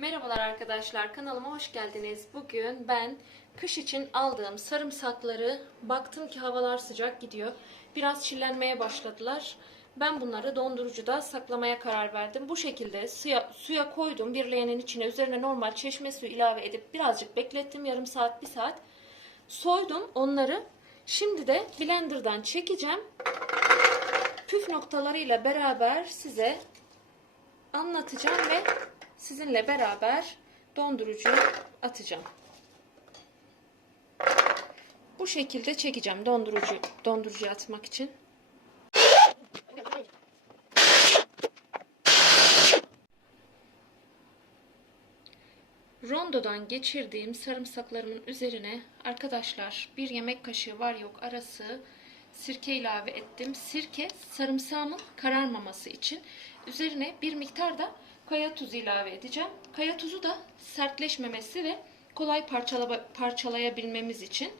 Merhabalar arkadaşlar kanalıma hoş geldiniz. Bugün ben kış için aldığım sarımsakları baktım ki havalar sıcak gidiyor. Biraz çillenmeye başladılar. Ben bunları dondurucuda saklamaya karar verdim. Bu şekilde suya, suya koydum bir leğenin içine üzerine normal çeşme suyu ilave edip birazcık beklettim yarım saat bir saat. Soydum onları. Şimdi de blenderdan çekeceğim. Püf noktalarıyla beraber size anlatacağım ve sizinle beraber dondurucuya atacağım. Bu şekilde çekeceğim dondurucu dondurucuya atmak için. Rondodan geçirdiğim sarımsaklarımın üzerine arkadaşlar bir yemek kaşığı var yok arası sirke ilave ettim. Sirke sarımsağımın kararmaması için üzerine bir miktar da kaya tuzu ilave edeceğim. Kaya tuzu da sertleşmemesi ve kolay parçala parçalayabilmemiz için.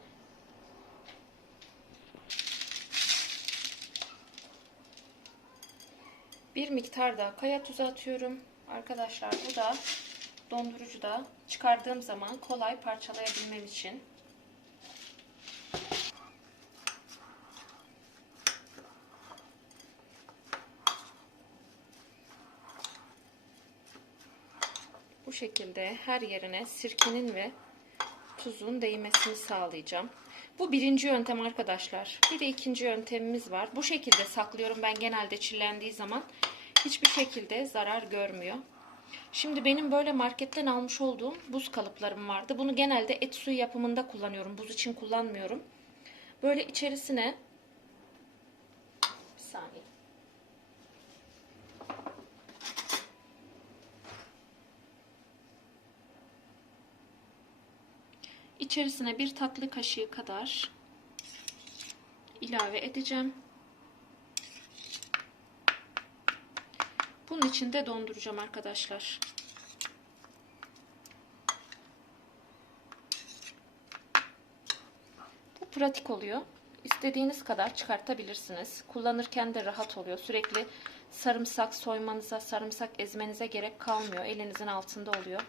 Bir miktar da kaya tuzu atıyorum. Arkadaşlar bu da dondurucuda çıkardığım zaman kolay parçalayabilmem için. Şekilde her yerine sirkenin ve tuzun değmesini sağlayacağım. Bu birinci yöntem arkadaşlar. Bir de ikinci yöntemimiz var. Bu şekilde saklıyorum ben genelde çillendiği zaman. Hiçbir şekilde zarar görmüyor. Şimdi benim böyle marketten almış olduğum buz kalıplarım vardı. Bunu genelde et suyu yapımında kullanıyorum. Buz için kullanmıyorum. Böyle içerisine bir saniye. İçerisine bir tatlı kaşığı kadar ilave edeceğim. Bunun için de donduracağım arkadaşlar. Bu pratik oluyor. İstediğiniz kadar çıkartabilirsiniz. Kullanırken de rahat oluyor. Sürekli sarımsak soymanıza, sarımsak ezmenize gerek kalmıyor. Elinizin altında oluyor.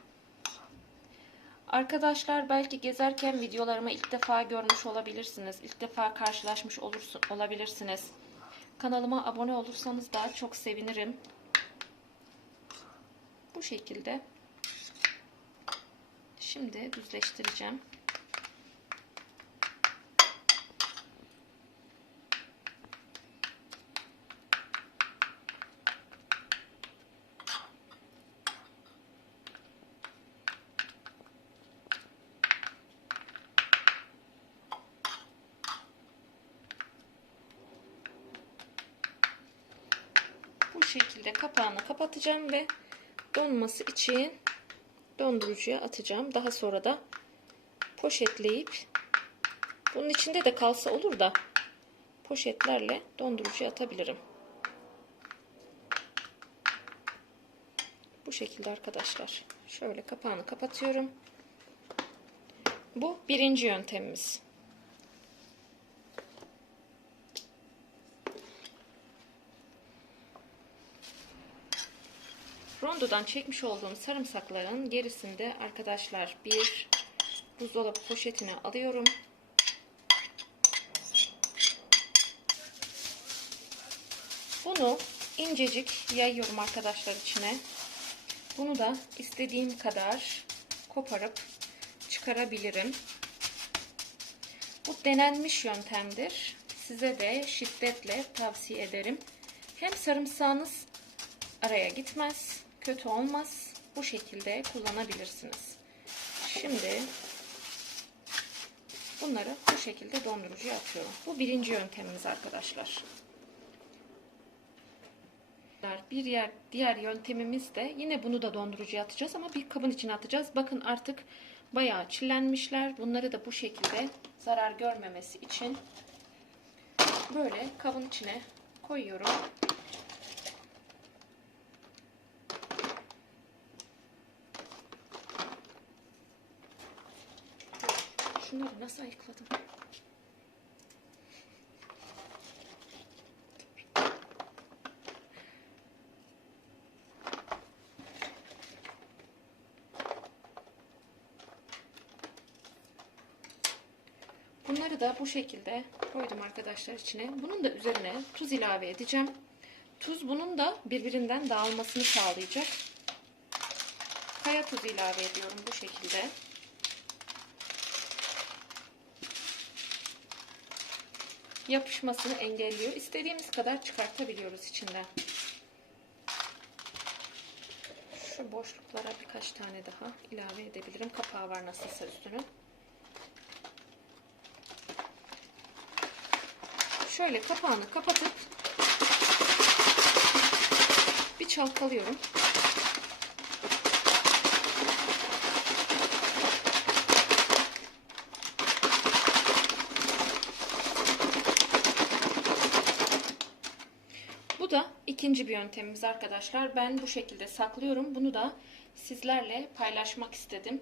Arkadaşlar belki gezerken videolarımı ilk defa görmüş olabilirsiniz. İlk defa karşılaşmış olursun, olabilirsiniz. Kanalıma abone olursanız da çok sevinirim. Bu şekilde. Şimdi düzleştireceğim. Şekilde kapağını kapatacağım ve donması için dondurucuya atacağım. Daha sonra da poşetleyip bunun içinde de kalsa olur da poşetlerle dondurucuya atabilirim. Bu şekilde arkadaşlar. Şöyle kapağını kapatıyorum. Bu birinci yöntemimiz. Rondodan çekmiş olduğum sarımsakların gerisinde arkadaşlar bir buzdolabı poşetine alıyorum. Bunu incecik yayıyorum arkadaşlar içine. Bunu da istediğim kadar koparıp çıkarabilirim. Bu denenmiş yöntemdir. Size de şiddetle tavsiye ederim. Hem sarımsağınız araya gitmez, kötü olmaz. Bu şekilde kullanabilirsiniz. Şimdi bunları bu şekilde dondurucuya atıyorum. Bu birinci yöntemimiz arkadaşlar. Bir yer, diğer yöntemimiz de yine bunu da dondurucuya atacağız ama bir kabın içine atacağız. Bakın artık bayağı çillenmişler. Bunları da bu şekilde zarar görmemesi için böyle kabın içine koyuyorum. Şunları nasıl ayıkladım? Bunları da bu şekilde koydum arkadaşlar içine. Bunun da üzerine tuz ilave edeceğim. Tuz bunun da birbirinden dağılmasını sağlayacak. Kaya tuzu ilave ediyorum bu şekilde. Yapışmasını engelliyor. İstediğimiz kadar çıkartabiliyoruz içinden. Şu boşluklara birkaç tane daha ilave edebilirim. Kapağı var nasılsa üstünün. Şöyle kapağını kapatıp bir çalkalıyorum. Bu da ikinci bir yöntemimiz arkadaşlar. Ben bu şekilde saklıyorum. Bunu da sizlerle paylaşmak istedim.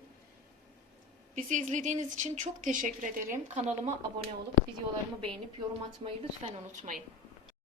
Bizi izlediğiniz için çok teşekkür ederim. Kanalıma abone olup videolarımı beğenip yorum atmayı lütfen unutmayın.